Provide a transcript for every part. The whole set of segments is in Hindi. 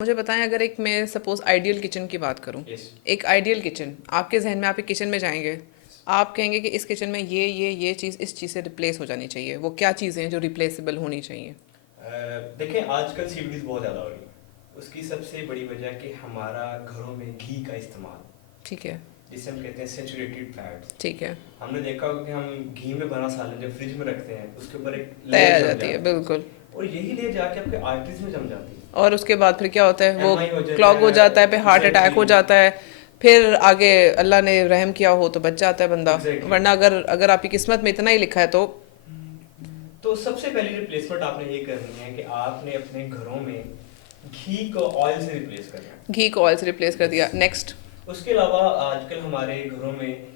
मुझे बताएं, अगर एक मैं सपोज आइडियल किचन की बात करूं, यस। एक आइडियल किचन आपके जहन में, आप एक किचन में जाएंगे, आप कहेंगे कि इस किचन में ये चीज़ इस चीज़ से रिप्लेस हो जानी चाहिए, वो क्या चीज़ें हैं जो रिप्लेसेबल होनी चाहिए? देखें, आजकल सीवीडीज बहुत ज़्यादा हो रही है। उसकी सबसे बड़ी वजह कि हमारा घरों में घी का इस्तेमाल, ठीक है। जिसे हम कहते हैं सेचुरेटेड फैट्स। ठीक है। हमने देखा होगा कि हम घी में बना सालन जब फ्रिज में रखते हैं, उसके ऊपर एक तय लेयर आ जम जाती है, जाती है, बिल्कुल। और यही लेयर जाके आपके आर्टरीज में जम जाती और उसके बाद फिर क्या होता है, है। वो एमआई हो जाता क्लॉग हो है। जाता है, फिर हार्ट अटैक एग्जैक्टली। हो जाता है। फिर आगे अल्लाह ने रहम किया हो तो बच जाता है बंदा, एग्जैक्टली। वरना अगर अगर आपकी किस्मत में इतना ही लिखा है तो। तो सबसे पहली रिप्लेसमेंट आपने ये करनी है कि आपने अपने घरों में घी को ऑयल से रिप्लेस करना है। घी को ऑयल से रिप्लेस कर यस। दिया, नेक्स्ट? उसके अलावा आजकल हमारे घरों में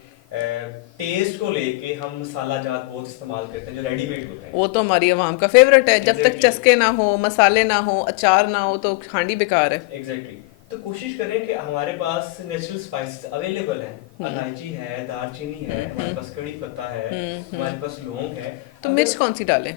टेस्ट को लेके हम मसाला जात बहुत इस्तेमाल करते हैं जो रेडीमेड होते हैं। वो तो हमारी आवाम का फेवरेट है, जब तक एग्जैक्टली। चस्के ना हो, मसाले ना हो, अचार ना हो तो हांडी बेकार है। एग्जैक्टली। तो कोशिश करें कि हमारे पास नेचुरल स्पाइसेस अवेलेबल हैं। हम्म। इलायची है, दालचीनी है, हमारे हम्म। पास कड़ी पत्ता है, हम्म। हमारे पास लौंग है। तो अगर मिर्च कौन सी डालें?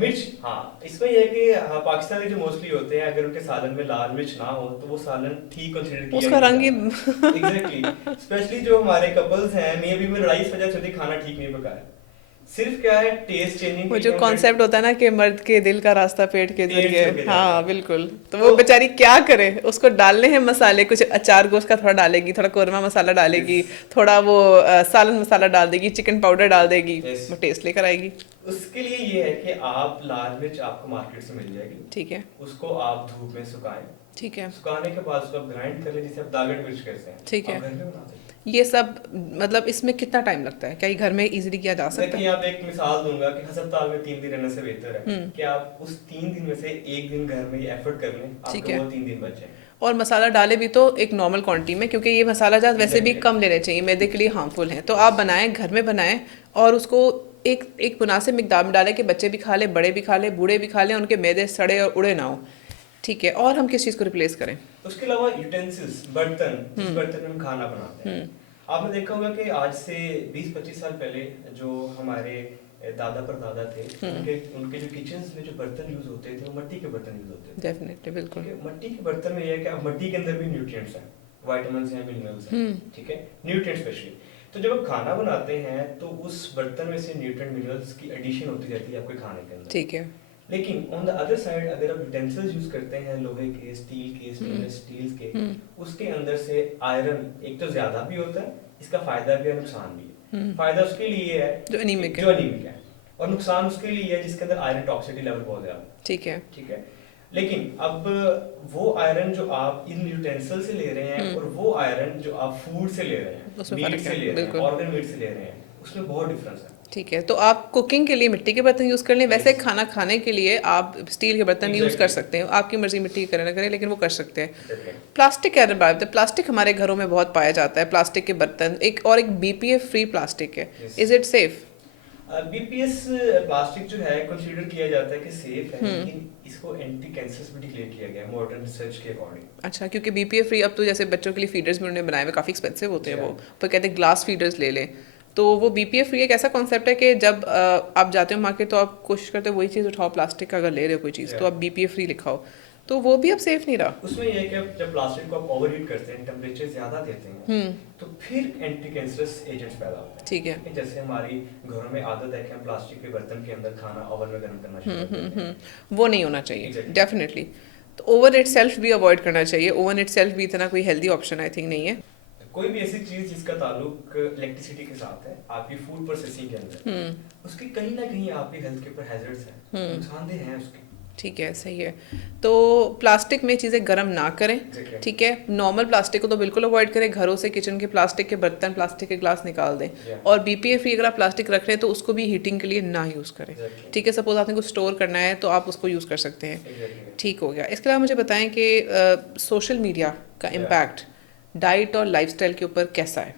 मिर्च, हाँ, इसमें यह है कि हाँ, पाकिस्तानी जो मोस्टली होते हैं, अगर उनके सालन में लाल मिर्च ना हो तो वो सालन ठीक कंसिडर किया ही उसका नहीं रंग ही जाता। एग्जैक्टली। स्पेशली जो हमारे कपल्स हैं, मियां बीवी में लड़ाई इस वजह से होती है, खाना ठीक नहीं पका है। सिर्फ क्या है, टेस्ट चेंजिंग वो के जो लिए हम कॉन्सेप्ट होता है ना कि मर्द के दिल का रास्ता पेट के पेट जरिए, से होके जाता हाँ है। बिल्कुल, तो वो तो बेचारी क्या करे, उसको डालने हैं मसाले, कुछ अचार गोश्त का थोड़ा डालेगी, थोड़ा कोरमा मसाला यस। डालेगी, थोड़ा वो सालन मसाला डाल देगी, चिकन पाउडर डाल देगी, यस। वो टेस्ट लेकर आएगी। उसके लिए ये है कि आप लाल मिर्च आपको मार्केट से मिल जाएगी, ठीक है। उसको आप धूप में सुखाएं। ठीक है। सुखाने के बाद उसको आप ग्राइंड कर लें, जिसे आप दागड़ मिर्च कहते हैं। ठीक आप है। घर में बना सकते ये सब मतलब इसमें कितना टाइम लगता है, क्या ये घर में इजीली किया जा हैं। सकता देखिए, है? आप एक मिसाल दूंगा कि हस्पताल में 3 दिन रहने से बेहतर है हम्म। कि आप उस 3 दिन में से एक दिन घर में ये एफर्ट कर लें, ठीक आपके है। वो 3 दिन बच जाएं। और मसाला डाले भी तो एक नॉर्मल क्वांटिटी में, क्योंकि ये मसाला जात वैसे भी एग्जैक्टली। कम लेने चाहिए, मैदे के लिए हार्मफुल हैं, तो आप यस। बनाएं, घर में बनाएं, और उसको एक एक मुनासिब मिकदार में डालें कि बच्चे भी खा लें, बड़े भी खा लें, बूढ़े भी खा लें, उनके मैदे सड़े और उड़े ना हो। ठीक है, और हम किस चीज़ को रिप्लेस करें? उसके अलावा यूटेंसिल्स, बर्तन, जिस हम्म। बर्तन में हम खाना बनाते हैं। हम्म। आपने देखा होगा कि आज से 20-25 साल पहले जो हमारे दादा परदादा थे, हम्म। उनके उनके जो किचन्स में जो बर्तन यूज होते थे वो मिट्टी के बर्तन यूज होते थे। डेफिनेटली, बिल्कुल। ठीक है, मिट्टी के बर्तन में यह है कि अब मिट्टी के अंदर भी न्यूट्रिएंट्स हैं, विटामिन्स हैं, मिनरल्स हैं। हम्म। ठीक है, न्यूट्रिएंट्स स्पेशली। तो जब आप खाना बनाते हैं तो उस बर्तन में से न्यूट्रिएंट मिनरल्स की एडिशन होती रहती है आपके खाने के अंदर। ठीक है। लेकिन ऑन द अदर साइड, अगर आप यूटेंसिल्स यूज करते हैं लोहे के, स्टील के, हम्म। स्टेनलेस स्टील के, हम्म। उसके अंदर से आयरन एक तो ज्यादा भी होता है, इसका फायदा भी है, नुकसान भी है। हम्म। फायदा उसके लिए है जो एनीमिक जो है। अनीमिक है, और नुकसान उसके लिए है जिसके अंदर आयरन टॉक्सिसिटी लेवल बहुत ज्यादा है। ठीक है। ठीक है। लेकिन अब वो आयरन जो आप इन यूटेंसिल से ले रहे हैं और वो आयरन जो आप फूड से ले रहे हैं, उसमें मीट फ़र्क से है, ले रहे हैं, बिल्कुल। ऑर्गन मीट से ले रहे हैं, उसमें बहुत डिफरेंस है। ठीक है, तो आप कुकिंग के लिए मिट्टी के बर्तन यूज़ कर लें, वैसे यस। खाना खाने के लिए आप स्टील के बर्तन यूज़ कर एग्जैक्टली। सकते हैं, आपकी मर्ज़ी मिट्टी के करें ना करें, लेकिन वो कर सकते हैं। एग्जैक्टली। प्लास्टिक क्या बात है, प्लास्टिक हमारे घरों में बहुत पाया जाता है, प्लास्टिक के बर्तन, एक और एक बीपीए फ्री प्लास्टिक है, yes. Is it safe? BPS plastic जो है कंसीडर किया जाता है कि सेफ है, हम्म। लेकिन इसको एंटी कैंसरस भी डिक्लेयर किया गया है मॉडर्न रिसर्च के अकॉर्डिंग। अच्छा, क्योंकि बीपीए फ्री अब तो जैसे बच्चों के लिए फीडर्स भी उन्होंने बनाए हुए, काफ़ी एक्सपेंसिव होते जी हैं हाँ। वो, पर कहते हैं ग्लास फीडर्स ले लें। तो वो बीपीए फ्री एक ऐसा कॉन्सेप्ट है कि जब आप जाते हो मार्केट तो आप कोशिश करते हो वही चीज़ उठाओ, प्लास्टिक का अगर ले रहे हो कोई जी चीज़ हाँ। तो आप बीपीए फ्री लिखाओ, तो वो भी अब सेफ नहीं रहा। उसमें यह है कि आप जब प्लास्टिक को आप ओवरहीट करते हैं, टेम्परेचर ज्यादा देते हैं, हम्म। तो फिर एंटी कैंसरस एजेंट्स पैदा होते हैं। ठीक है। ठीक है, जैसे हमारी घरों में आदत है कि हम प्लास्टिक के बर्तन के अंदर खाना ओवन में गर्म करना शुरू कर देते हैं। वो नहीं होना चाहिए, एग्जैक्टली। डेफिनेटली। तो ओवन इट सेल्फ भी अवॉइड करना चाहिए, ओवन इट सेल्फ भी इतना कोई हेल्दी ऑप्शन आई थिंक नहीं है। कोई भी ऐसी चीज जिसका ताल्लुक इलेक्ट्रिसिटी के साथ है, आपकी फूड प्रोसेसिंग के अंदर, हम्म। उसकी कहीं ना कहीं आपकी हेल्थ के ऊपर हैजर्ड्स हैं, नुकसानदेह हैं उसके। ठीक है, सही है। तो प्लास्टिक में चीज़ें गर्म ना करें। एग्जैक्टली। ठीक है, नॉर्मल प्लास्टिक को तो बिल्कुल अवॉइड करें, घरों से किचन के प्लास्टिक के बर्तन, प्लास्टिक के ग्लास निकाल दें। Yeah. और बीपीए फ्री अगर आप प्लास्टिक रख रहे हैं तो उसको भी हीटिंग के लिए ना यूज़ करें। एग्जैक्टली। ठीक है, सपोज आपने कुछ स्टोर करना है तो आप उसको यूज़ कर सकते हैं। एग्जैक्टली। ठीक हो गया। इसके अलावा मुझे बताएं कि सोशल मीडिया का Yeah. इम्पैक्ट डाइट और लाइफस्टाइल के ऊपर कैसा है?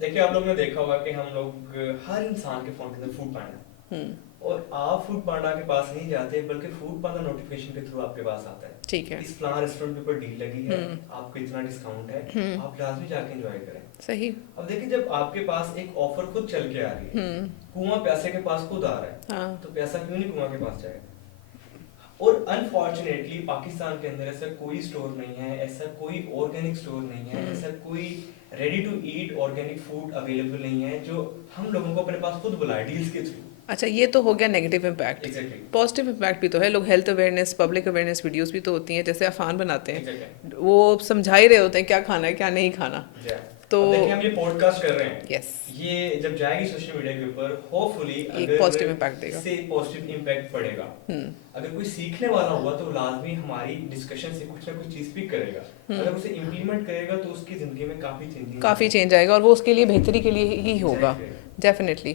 देखिए, आप लोग ने देखा होगा कि हम लोग हर इंसान के फोन के अंदर फूड पांडा, हम्म। और आप फूड पांडा के पास नहीं जाते बल्कि फूड पांडा नोटिफिकेशन के थ्रू आपके पास आता है। ठीक है। इस फलां रेस्टोरेंट के ऊपर डील लगी है, आपको इतना डिस्काउंट है, आप लाजमी जाके एंजॉय करें। सही। अब देखिए, जब आपके पास एक ऑफर खुद चल के आ रही है, कुआं प्यासे के पास खुद आ रहा है, हाँ। तो प्यासा क्यों नहीं कुआं के पास जाएगा? और अनफॉर्चुनेटली पाकिस्तान के अंदर ऐसा कोई स्टोर नहीं है, ऐसा कोई ऑर्गेनिक स्टोर नहीं है, ऐसा कोई ready to eat organic food available नहीं है जो हम लोगों को अपने पास खुद बुलाए डील्स के थ्रू। अच्छा, ये तो हो गया negative impact. Exactly positive impact भी तो है, लोग health awareness, public awareness videos भी तो होती हैं, जैसे अफान बनाते हैं, एग्जैक्टली वो समझा ही रहे होते हैं क्या खाना है क्या नहीं खाना। तो देखिए हम ये पॉडकास्ट कर रहे हैं, यस, ये जब जाएगी सोशल मीडिया के ऊपर होपफुली एक अगर पॉजिटिव इम्पैक्ट देगा। इससे पॉजिटिव इम्पैक्ट पड़ेगा, अगर कोई सीखने वाला हुआ तो लाजमी हमारी डिस्कशन से कुछ ना कुछ चीज पिक करेगा, अगर उसे इम्प्लीमेंट करेगा तो उसकी जिंदगी में काफी काफ़ी चेंज आएगा और वो उसके लिए बेहतरी के लिए ही होगा, डेफिनेटली।